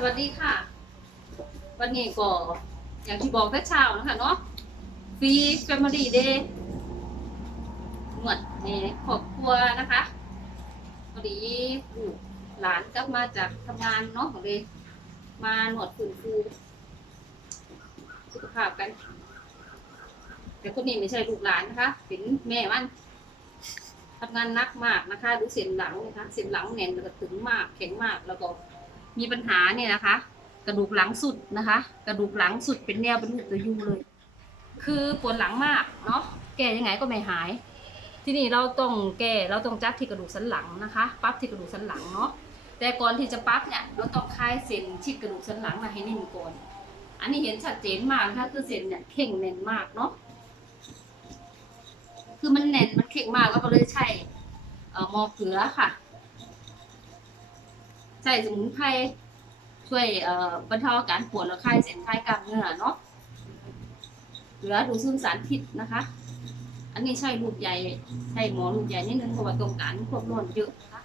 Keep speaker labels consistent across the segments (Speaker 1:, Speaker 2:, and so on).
Speaker 1: สวัสดีค่ะ วันนี้ก็อย่างที่บอกแต่เช้านะคะเนาะฟรีแฟมิลี่เดย์หมวดในครอบครัวนะคะพอดีลูกหลานกลับมาจากทำงานเนาะของเลยมาหนวดฟื้นฟูสุขภาพกัน แต่คนนี้ไม่ใช่ลูกหลานนะคะ เป็นแม่มันทำงานหนักมากนะคะ ดูเสียนหลังนะคะ เสียนหลังแน่นแล้วก็ถึงมากแข็งมากแล้วก็ มีปัญหาเนี่ยนะคะ กระดูกหลังสุดนะคะ กระดูกหลังสุดเป็นแนวเป็นลูกตัวยูเลย คือปวดหลังมากเนาะแก้ยังไงก็ไม่หาย ที่นี่เราต้องแก้เราต้องจับที่กระดูกสันหลังนะคะปั๊บที่กระดูกสันหลังเนาะแต่ก่อนที่จะปั๊บเนี่ยเราต้องคลายเส้นชิดกระดูกสันหลังมาให้แน่นก่อนอันนี้เห็นชัดเจนมากนะคะคือเส้นเนี่ยเข่งแน่นมากเนาะคือมันแน่นมันเข่งมากแล้วก็เลยใช้หมอเกลือค่ะ ใส่สมุนไพรช่วยเอ่อบรรเทาอาการปวดและคลายเส้นคลายกล้ามเนื้อเนาะเหลือดูดซึมสารพิษนะคะ อันนี้ใช่ลูกใหญ่ใช่หมอลูกใหญ่นิดนึงเพราะว่าตรงกลารควบร้อนเยอะนะคะ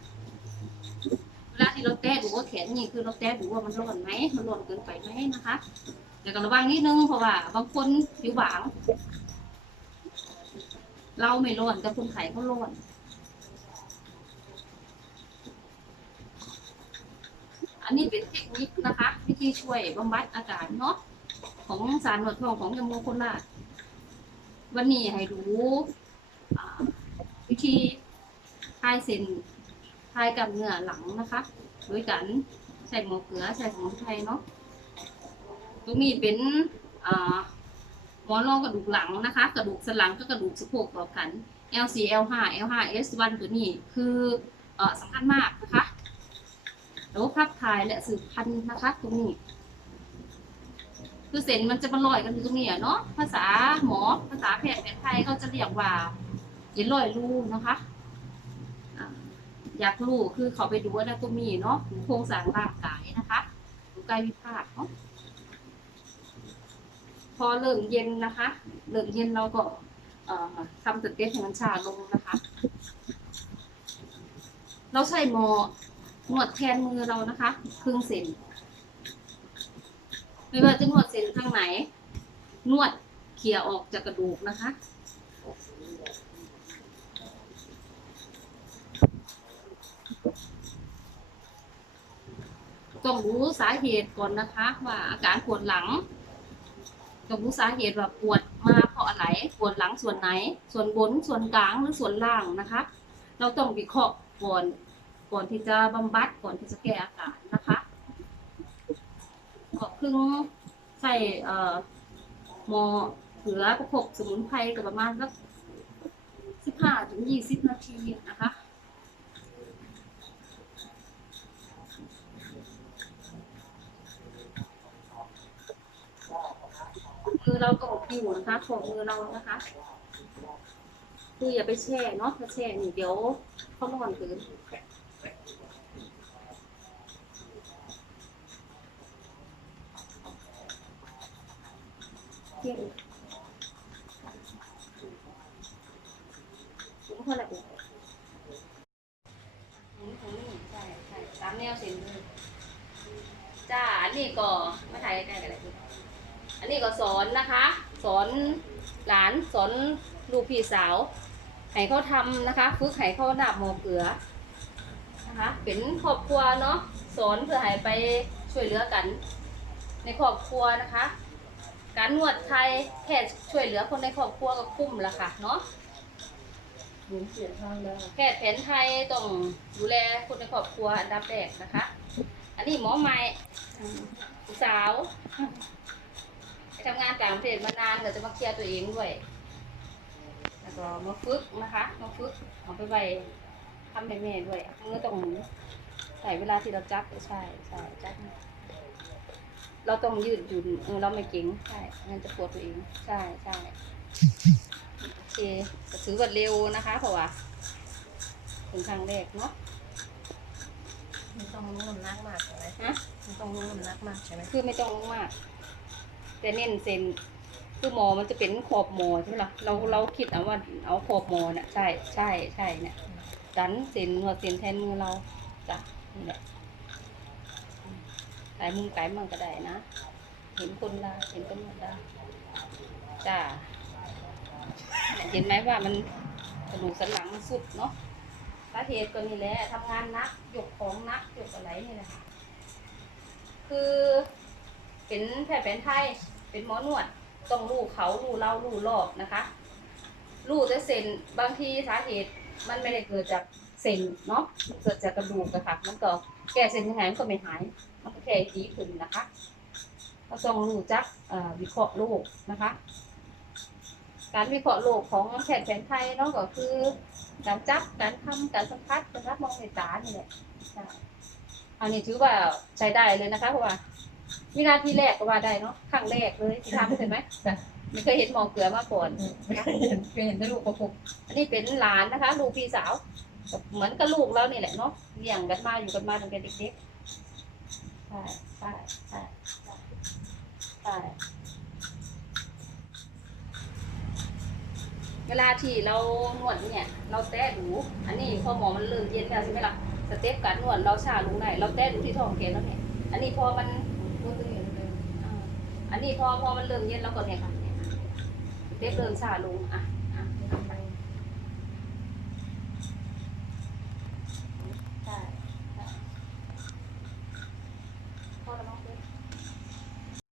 Speaker 1: เวลาที่เราแต้ดูว่าแขนนี่คือเราแต้ดูว่ามันร้อนไหมมันร้อนเกินไปไหมนะคะแต่ก็ระวังนิดนึงเพราะว่าบางคนผิวบาง เราไม่ร้อนแต่คนไข้เขาร้อน อันนี้เป็นเทคนิคนะคะ วิธีช่วยบำบัดอาการเนาะของสารหนวดทองของยาโมโคราชวันนี้ให้ดูอ่าวิธีคลายเส้นคลายกล้ามเนื้อหลังนะคะโดยการใช้หมอเกลือใช้สมุนไพรเนาะตรงนี้เป็นหมอนรองกระดูกหลังนะคะ กระดูกสันหลังก็กระดูกสะโพกต่อกัน L4 L5 L5 S1 ตัวนี้คืออสำคัญมากนะคะ ระบบขับถ่ายและสืบพันธุ์นะคะตรงนี้ คือเส้นมันจะมาลอยกันอยู่ตรงนี้อะเนาะภาษาหมอภาษาแพทย์แผนไทยเขาจะเรียกว่าเย็นลอยรูนะคะอยากรู้คือเขาไปดูว่าตรงนี้เนาะโครงสร้างร่างกายนะคะดูกายวิภาคเนาะพอเริ่มเย็นนะคะเริ่มเย็นเราก็ทำสเก็ตให้มันชาลงนะคะ เราใช้หมอ นวดแทนมือเรานะคะครึ่งเซนไม่ว่าจะนวดเซนทางไหน นวดเขี่ยออกจากกระดูกนะคะต้องรู้สาเหตุก่อนนะคะ ว่าอาการปวดหลังต้องรู้สาเหตุว่าปวดมาเพราะอะไรปวดหลังส่วนไหน ส่วนบนส่วนกลางหรือส่วนล่างนะคะ เราต้องวิเคราะห์ก่อน ก่อนที่จะบำบัดก่อนที่จะแก้อาการนะคะก็เพิ่งใส่เอ่อหมอเขือประกบสมุนไพรกับประมาณสักสิบห้าถึงยี่สิบนาทีนะคะมือเราก็อบอยู่นะคะของมือเรานะคะคืออย่าไปแช่เนาะถ้าแช่นี่เดี๋ยวเขาร้อนเกิน เที่ยงถุงเท่าไหร่ถุงถุงนี่ใช่ใช่ตามแนวเส้นเลยจ้า อันนี้ก็ไม่ถ่ายใกล้ๆกันเลยคืออันนี้ก็สอนนะคะ สอนหลานสอนลูกพี่สาว ให้เขาทำนะคะ ฝึกให้เขาดับหมอเกลือนะคะ เป็นครอบครัวเนาะ สอนเพื่อให้ไปช่วยเหลือกัน ในครอบครัวนะคะ การนวดไทยแพทย์ช่วยเหลือคนในครอบครัวก็คุ้มละค่ะเนาะ
Speaker 2: หมุนเปลี่ยนข้างแล้ว
Speaker 1: แพทย์แผนไทยต้องดูแลคนในครอบครัวอันดับแรกนะคะ อันนี้หมอใหม่ผู้สาวไปทำงานต่างประเทศมานานเดี๋ยวจะมาเคลียร์ตัวเองด้วย แล้วก็มาฝึกนะคะมาฝึกเอาไปไว้ทำให้แม่ด้วยมือต้องใส่เวลาที่เราจับใช่ใช่จับ เราต้องยืดหยุ่นเออเราไม่เก่งใช่งั้นจะปวดตัวเอง ใช่ใช่โอเคจะถือว่าเร็วนะคะเพราะว่าเป็นครั้งแรกเนาะ
Speaker 2: มันต้องนุ่มนักมากใช่ไหม
Speaker 1: ฮะ
Speaker 2: มันต้องนุ่มนักมากใช่ไหม
Speaker 1: คือไม่ต้องลงมาก แต่เน้นเซนคือหมอมันจะเป็นขอบหมอใช่ไหมล่ะเราเราคิดเอาว่าเอาขอบหมอน่ะใช่ใช่ใช่เนี่ยดันเซนนวดเซนแทนมือเราจ้ะนี่แหละถ่ายมุมไกลมันก็ได้นะ เห็นคนละเห็นกันหมดละจ้าเห็นไหมว่ามันกระดูกสันหลังมันสุดเนาะสาเหตุก็นี่แหละทำงานหนักยกของหนักยกอะไรนี่แหละค่ะคือเป็นแพทย์แผนไทยเป็นหมอนวดต้องรู้เขารู้เล่ารู้รอบนะคะรู้แต่เส้นบางทีสาเหตุมันไม่ได้เกิดจากเส้นเนาะเกิดจากกระดูกอะค่ะมันก็แก้เส้นยังไงมันก็ไม่หาย นก็แค่ดีขึ้นนะคะเราต้องรู้จักเอ่อวิเคราะห์โรคนะคะ การวิเคราะห์โรคของแพทย์แผนไทยเนาะก็คือการจับการทำการสัมผัสการรับมองในตานี่แหละใช่อันนี้ถือว่าใช้ได้เลยนะคะเพราะว่าวินาทีแรกก็ว่าได้เนาะครั้งแรกเลยที่ทำใช่ไหม
Speaker 2: จ้ะ
Speaker 1: ไม่เคยเห็นหมอเกลือมาก่อน
Speaker 2: ไม่เคยเห็นเคยเห็นแต่ลูกประกบ
Speaker 1: อันนี้เป็นหลานนะคะ ลูกพี่สาวก็เหมือนกับลูกแล้วนี่แหละเนาะเลี้ยงกันมาอยู่กันมาตั้งแต่เด็กๆ ใช่ใช่ใช่ใช่เวลาที่เรานวดเนี่ย เราแตะดูอันนี้พอหมอมันเริ่มเย็นแล้วใช่ไหมล่ะสเต็ปการนวดเราชาลงได้เราแตะดูที่ท้องแกแล้วเนี่ยอันนี้พอมันอันนี้พอพอมันเริ่มเย็นแล้วก็เนี่ยค่ะเนี่ยค่ะสเต็ปเริ่มชาลงอะ